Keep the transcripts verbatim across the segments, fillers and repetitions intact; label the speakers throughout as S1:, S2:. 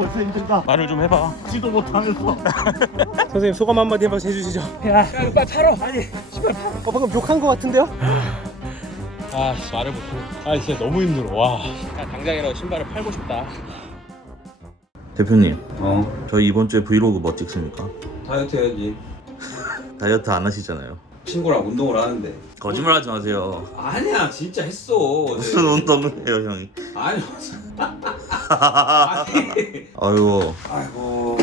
S1: 벌써 힘들다.
S2: 말을 좀 해봐.
S1: 지도 못하면서.
S3: 선생님 소감 한마디 한번 해주시죠. 야, 야 이거 빨리 팔어. 아니, 씨발 팔어. 어, 방금 욕한 거 같은데요?
S2: 아 말을 못해. 아 진짜 너무 힘들어. 와. 야, 당장이라도 신발을 팔고 싶다.
S4: 대표님,
S5: 어
S4: 저희 이번 주에 브이로그 뭐 찍습니까?
S5: 다이어트 해야지.
S4: 다이어트 안 하시잖아요.
S5: 친구랑 운동을 하는데.
S4: 거짓말 하지 마세요.
S5: 아니야 진짜 했어 어제.
S4: 무슨 운동을 해요, 형이?
S5: 아니 아니
S4: 아유,
S5: 아이고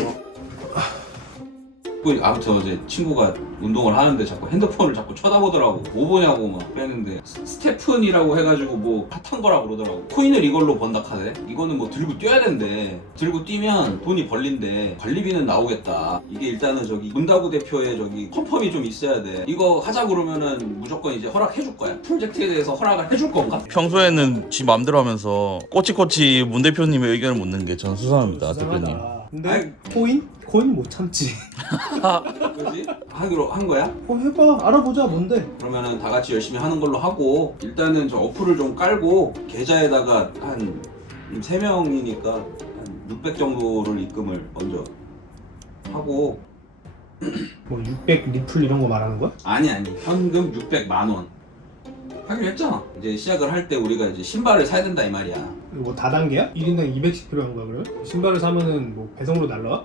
S5: 뭐, 아무튼 어제 친구가 운동을 하는데 자꾸 핸드폰을 자꾸 쳐다보더라고. 뭐 보냐고 막 빼는데 스- 스테픈이라고 해가지고 뭐 핫한 거라고 그러더라고. 코인을 이걸로 번다 카대. 이거는 뭐 들고 뛰어야 된대. 들고 뛰면 돈이 벌린대. 관리비는 나오겠다. 이게 일단은 저기 문다구 대표의 저기 컨펌이 좀 있어야 돼. 이거 하자 그러면은 무조건 이제 허락해줄 거야. 프로젝트에 대해서 허락을 해줄 건가?
S4: 평소에는 지 맘대로 하면서 꼬치꼬치 문 대표님의 의견을 묻는 게 전 수상합니다, 대표님.
S3: 수상하다. 근데
S5: 아이.
S3: 코인? 코인 못 참지.
S5: 그지? 하기로 한 거야?
S3: 어 해봐. 알아보자. 뭔데?
S5: 그러면은 다 같이 열심히 하는 걸로 하고 일단은 저 어플을 좀 깔고 계좌에다가 한 세 명이니까 한 육백 정도를 입금을 먼저 하고
S3: 뭐 육백 리플 이런 거 말하는 거야?
S5: 아니 아니 현금 육백만 원 하기로 했잖아. 이제 시작을 할 때 우리가 이제 신발을 사야 된다 이 말이야.
S3: 이거 뭐 다단계야? 일 인당 이백씩 필요한 거야 그래? 신발을 사면은 뭐 배송으로 날라와?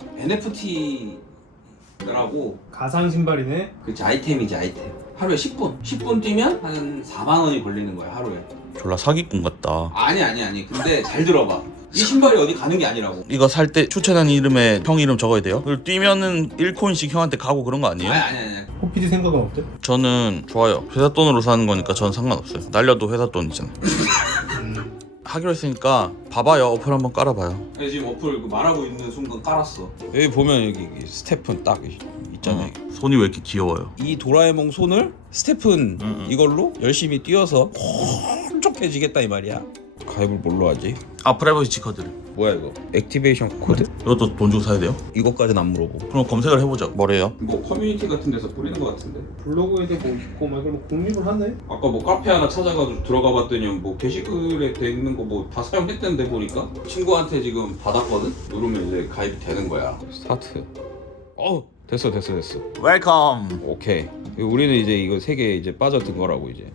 S5: 엔에프티라고
S3: 가상 신발이네.
S5: 그치 아이템이지 아이템. 하루에 십 분 십 분 뛰면 한 사만 원이 걸리는 거야 하루에.
S4: 졸라 사기꾼 같다.
S5: 아니 아니 아니 근데 잘 들어봐. 이 신발이 어디 가는 게 아니라고.
S4: 이거 살 때 추천한 이름에 형 이름 적어야 돼요? 그리고 뛰면은 일 코인씩 형한테 가고 그런 거 아니에요?
S5: 아니 아니 아니
S3: 호피디 생각은 어때?
S4: 저는 좋아요. 회사 돈으로 사는 거니까 전 상관없어요. 날려도 회사 돈이잖아.
S3: 음.
S4: 하기로 했으니까 봐봐요. 어플 한번 깔아봐요.
S5: 아니, 지금 어플 그 말하고 있는 순간 깔았어.
S6: 여기 보면 여기 스테픈 딱 있잖아요.
S4: 어, 손이 왜 이렇게 귀여워요?
S6: 이 도라에몽 손을 스테픈
S4: 음, 음.
S6: 이걸로 열심히 뛰어서 끈적해지겠다 이 말이야. 가입을 뭘로 하지?
S4: 아, 프라이버시 카드를.
S6: 뭐야 이거? 액티베이션 코드?
S4: 이것도 돈 주고 사야 돼요?
S6: 이것까지는 안 물어보고.
S4: 그럼 검색을 해보자. 뭐래요?
S5: 뭐 커뮤니티 같은 데서 뿌리는 것 같은데.
S3: 블로그에도 뭐 있고 막 이런 공유를 하네.
S5: 아까 뭐 카페 하나 찾아가지고 들어가 봤더니 뭐 게시글에 돼 있는 거 뭐 다 사용했던데 보니까 친구한테 지금 받았거든. 누르면 이제 가입이 되는 거야.
S6: 스타트. 어 됐어 됐어 됐어.
S4: 웰컴.
S6: 오케이. 우리는 이제 이거 세 개 이제 빠져든 거라고 이제.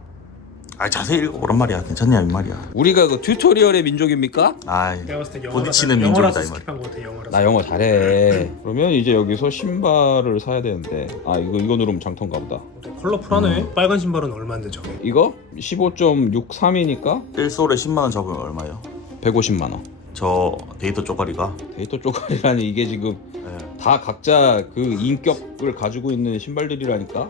S4: 아, 자세히 읽어보란 말이야. 괜찮냐 이 말이야.
S6: 우리가 그 튜토리얼의 민족입니까?
S4: 아이,
S3: 내가 봤을 때 영어라서
S4: 부딪히는
S3: 영어라서
S4: 민족이다 이 말.
S3: 스킵한 거 같아. 영어라서.
S6: 나 영어 잘해. 그러면 이제 여기서 신발을 사야 되는데 아 이거 이거 누르면 장터인가 보다.
S3: 컬러풀하네. 빨간 신발은 얼마인데 저게?
S6: 이거 십오 점 육삼이니까
S4: 일 솔에 십만 원 잡으면 얼마예요?
S6: 백오십만 원.
S4: 저 데이터 쪼가리가.
S6: 데이터 쪼가리라니 이게 지금
S4: 네.
S6: 다 각자 그 인격을 가지고 있는 신발들이라니까.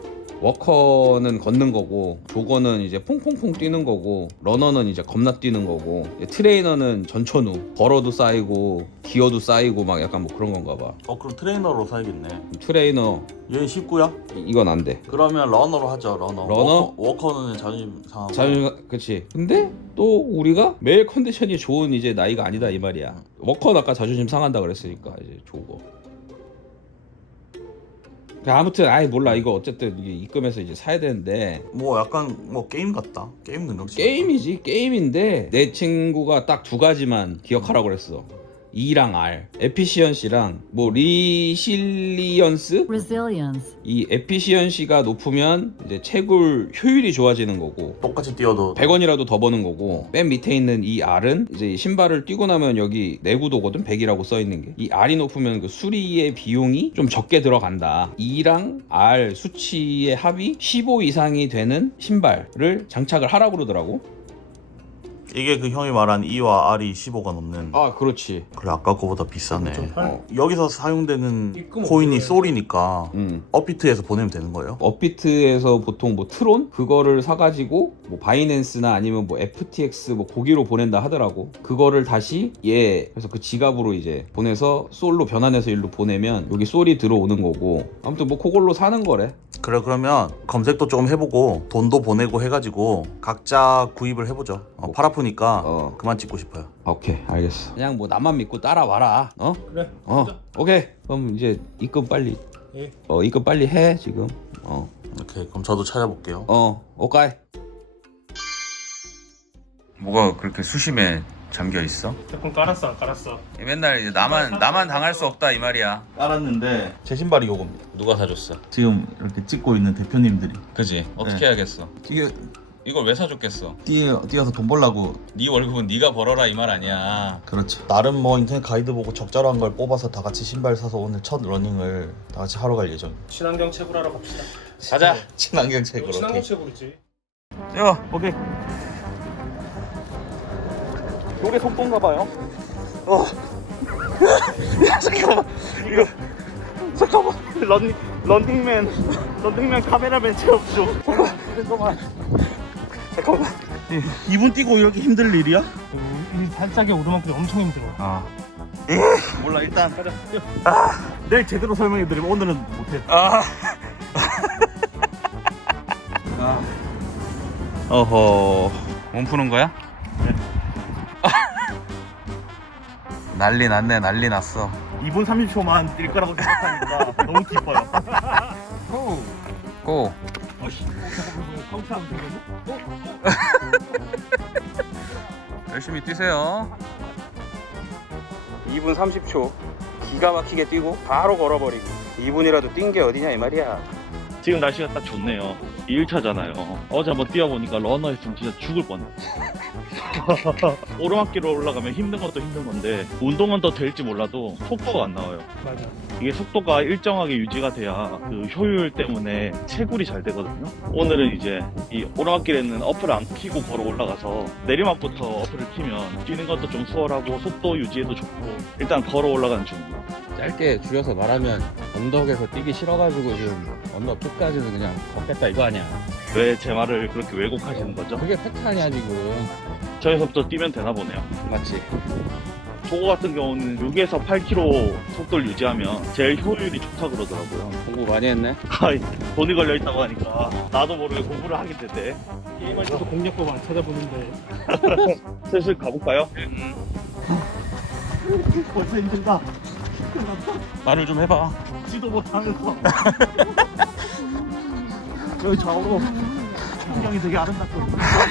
S6: 워커는 걷는 거고, 조거는 이제 퐁퐁퐁 뛰는 거고, 러너는 이제 겁나 뛰는 거고, 트레이너는 전천후, 걸어도 쌓이고 기어도 쌓이고 막 약간 뭐 그런 건가 봐.
S4: 어, 그럼 트레이너로 사야겠네.
S6: 트레이너
S4: 얘 십구야?
S6: 이건 안 돼.
S4: 그러면 러너로 하죠. 러너.
S6: 러너?
S4: 워커, 워커는 자존심 상하고.
S6: 자연 그치. 근데 또 우리가 매일 컨디션이 좋은 이제 나이가 아니다 이 말이야. 워커는 아까 자존심 상한다 그랬으니까 이제 조거. 아무튼 아이 몰라 이거 어쨌든 이게 입금해서 이제 사야 되는데
S4: 뭐 약간 뭐 게임 같다. 게임 능력치.
S6: 게임이지 게임인데 내 친구가 딱 두 가지만 기억하라고 그랬어. E랑 R, 에피시언시랑 뭐 리실리언스?
S7: Resilience.
S6: 이 에피시언시가 높으면 이제 채굴 효율이 좋아지는 거고
S4: 똑같이 뛰어도
S6: 백 원이라도 더 버는 거고 맨 밑에 있는 이 R은 이제 신발을 뛰고 나면 여기 내구도거든. 백이라고 써 있는 게. 이 R이 높으면 그 수리의 비용이 좀 적게 들어간다. E랑 R 수치의 합이 십오 이상이 되는 신발을 장착을 하라고 그러더라고.
S4: 이게 그 형이 말한 E와 R이 십오가 넘는.
S6: 아 그렇지.
S4: 그래, 아까 거보다 비싸네.
S6: 어.
S4: 여기서 사용되는
S3: 입금
S4: 코인이
S3: 어떻게
S4: 솔이니까
S6: 음.
S4: 업비트에서 보내면 되는 거예요?
S6: 업비트에서 보통 뭐 트론 그거를 사가지고 뭐 바이낸스나 아니면 뭐 에프티엑스 뭐 고기로 보낸다 하더라고. 그거를 다시 얘 그래서 그 지갑으로 이제 보내서 솔로 변환해서 일로 보내면 여기 솔이 들어오는 거고. 아무튼 뭐 그걸로 사는 거래.
S4: 그래, 그러면 검색도 조금 해보고 돈도 보내고 해가지고 각자 구입을 해보죠. 어, 팔 아프니까
S6: 어.
S4: 그만 찍고 싶어요.
S6: 아, 오케이 알겠어. 그냥 뭐 나만 믿고 따라와라. 어?
S3: 그래.
S6: 어. 오케이. 그럼 이제 입금 빨리.
S3: 예.
S6: 어 입금 빨리 해 지금. 어.
S4: 오케이, 그럼 저도 찾아볼게요.
S6: 어. 오케이. 뭐가 그렇게 수심에 잠겨 있어?
S3: 조금 깔았어 안 깔았어?
S6: 맨날 이제 나만 나만 당할 수 없다 이 말이야.
S4: 깔았는데 제 신발이 요겁니다.
S6: 누가 사줬어?
S4: 지금 이렇게 찍고 있는 대표님들이
S6: 그지? 어떻게
S4: 네.
S6: 해야겠어?
S4: 뛰어,
S6: 이걸 왜 사줬겠어?
S4: 뛰어, 뛰어서 돈 벌라고.
S6: 네 월급은 네가 벌어라 이 말 아니야.
S4: 그렇죠. 나름 뭐 인터넷 가이드 보고 적절한 걸 뽑아서 다 같이 신발 사서 오늘 첫 러닝을 다 같이 하러 갈 예정입니다.
S3: 친환경 채굴하러 갑시다.
S6: 가자.
S4: 친환경 책으로.
S3: 친환경 채굴이지.
S4: 야, 오케이. 요게 속도인가 봐요. 어. 야, 잠깐만. 이거 잠깐만. 런 런닝맨 런닝맨 카메라맨 체험 좀. 잠깐만. 잠깐만. 잠깐만. 이 분 뛰고 이렇게 힘들 일이야?
S3: 이 발짝의 오르막길이 엄청 힘들어.
S4: 아. 예. 몰라 일단.
S3: 가자. 뛰어.
S4: 아, 내일 제대로 설명해 드리면 오늘은 못해. 아. 아.
S6: 어허. 몸 푸는 거야?
S4: 네.
S6: 난리 났네. 난리 났어.
S4: 이 분 삼십 초만 뛸 거라고 생각하니까 너무 기뻐요.
S6: 고.
S4: 어씨. 컴퓨터
S6: 열심히 뛰세요. 이 분 삼십 초 기가 막히게 뛰고 바로 걸어버리고 이 분이라도 뛴 게 어디냐 이 말이야.
S1: 지금 날씨가 딱 좋네요. 일 차잖아요. 어제 한번 뛰어보니까 러너 했으면 진짜 죽을 뻔해. 오르막길로 올라가면 힘든 것도 힘든 건데 운동은 더 될지 몰라도 속도가 안 나와요.
S3: 맞아.
S1: 이게 속도가 일정하게 유지가 돼야 그 효율 때문에 채굴이 잘 되거든요. 오늘은 이제 이 오르막길에는 어플을 안 키고 걸어 올라가서 내리막부터 어플을 키면 뛰는 것도 좀 수월하고 속도 유지에도 좋고 일단 걸어 올라가는 중입니다.
S2: 짧게 줄여서 말하면 언덕에서 뛰기 싫어가지고 지금 언덕 끝까지는 그냥 걷겠다 이거 아니야.
S1: 왜 제 말을 그렇게 왜곡하시는 거죠?
S2: 그게 팩트 아니야 지금.
S1: 저기서부터 뛰면 되나 보네요.
S2: 맞지?
S1: 저거 같은 경우는 육에서 팔 킬로미터 속도를 유지하면 제일 효율이 좋다 그러더라고요.
S2: 공부 많이 했네.
S1: 아이, 돈이 걸려 있다고 하니까 나도 모르게 공부를 하게 되대.
S3: 게임하면서 공략법 안 찾아보는데.
S1: 슬슬 가볼까요?
S4: 벌써 힘들다.
S1: 말을 좀 해봐.
S4: 지도 못하는 거. 여기 좌우로 풍경이 되게 아름답고.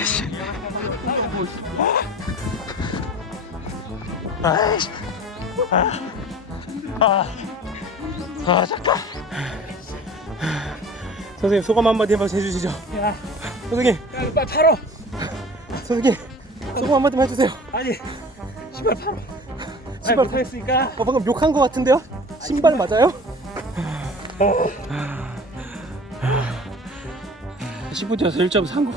S4: 아이씨. 아, 아, 아, 잠깐.
S3: 선생님 소감 한마디 한번 해주시죠. 야, 선생님. 야, 이거 빨리 팔어. 선생님 소감 한마디만 해주세요. 아니 신발 팔어. 신발 팔았으니까. 어, 방금 욕한 거 같은데요? 신발 맞아요?
S2: 십 분 뛰어서 일 점 삼구.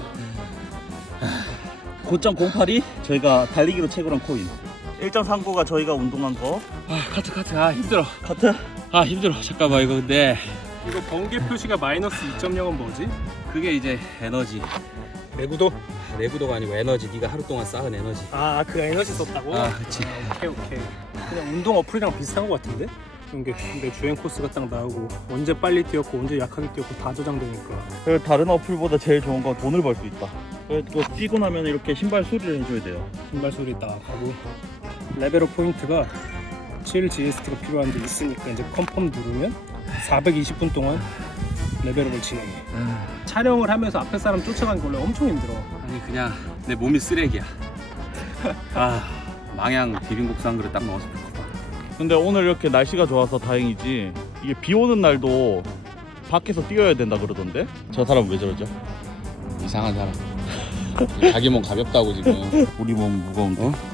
S4: 구 점 공팔이 저희가 달리기로 채굴한 코인. 일 점 삼구가 저희가 운동한 거.
S2: 아 카트 카트 아 힘들어.
S4: 카트?
S2: 아 힘들어. 잠깐만 이거 근데
S3: 이거 번개 표시가 마이너스 이 점 영은 뭐지?
S2: 그게 이제 에너지.
S3: 내구도?
S2: 내구도가 아니고 에너지. 네가 하루 동안 쌓은 에너지.
S3: 아, 그 에너지 썼다고?
S2: 아 그치.
S3: 오케이 오케이. 그냥 운동 어플이랑 비슷한 거 같은데? 이게 내 주행 코스가 딱 나오고 언제 빨리 뛰었고 언제 약하게 뛰었고 다 저장되니까.
S4: 다른 어플보다 제일 좋은 건 돈을 벌 수 있다. 그거 뛰고 나면 이렇게 신발 수리를 해줘야 돼요.
S3: 신발 소리 딱 하고 레벨업 포인트가 칠 지에스티가 필요한 데 있으니까 이제 컨펌 누르면 사백이십 분 동안 레벨업을 진행해. 촬영을 하면서 앞에 사람 쫓아가는 게 원래 엄청 힘들어.
S2: 아니 그냥 내 몸이 쓰레기야. 아 망양 비빔국수 한 그릇 딱 먹었으면 좋겠다.
S1: 근데 오늘 이렇게 날씨가 좋아서 다행이지. 이게 비 오는 날도 밖에서 뛰어야 된다 그러던데? 저 사람 왜 저러죠?
S2: 이상한 사람. 자기 몸 가볍다고 지금.
S4: 우리 몸 무거운데.
S2: 어?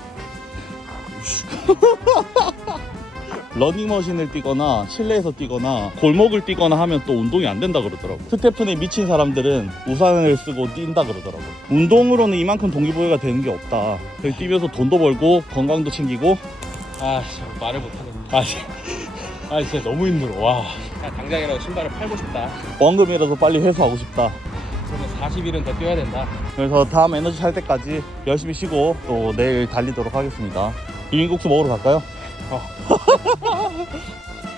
S1: 러닝머신을 뛰거나 실내에서 뛰거나 골목을 뛰거나 하면 또 운동이 안 된다 그러더라고. 스테픈에 미친 사람들은 우산을 쓰고 뛴다 그러더라고. 운동으로는 이만큼 동기부여가 되는 게 없다. 그래서 뛰면서 돈도 벌고 건강도 챙기고.
S2: 아 말을 못하겠네. 아, 아 진짜 너무 힘들어. 와. 야, 당장이라도 신발을 팔고 싶다.
S1: 원금이라도 빨리 회수하고 싶다.
S2: 그러면 사십 일은 더 뛰어야 된다.
S1: 그래서 다음 에너지 살 때까지 열심히 쉬고 또 내일 달리도록 하겠습니다. 비빔국수 먹으러 갈까요?
S2: 어.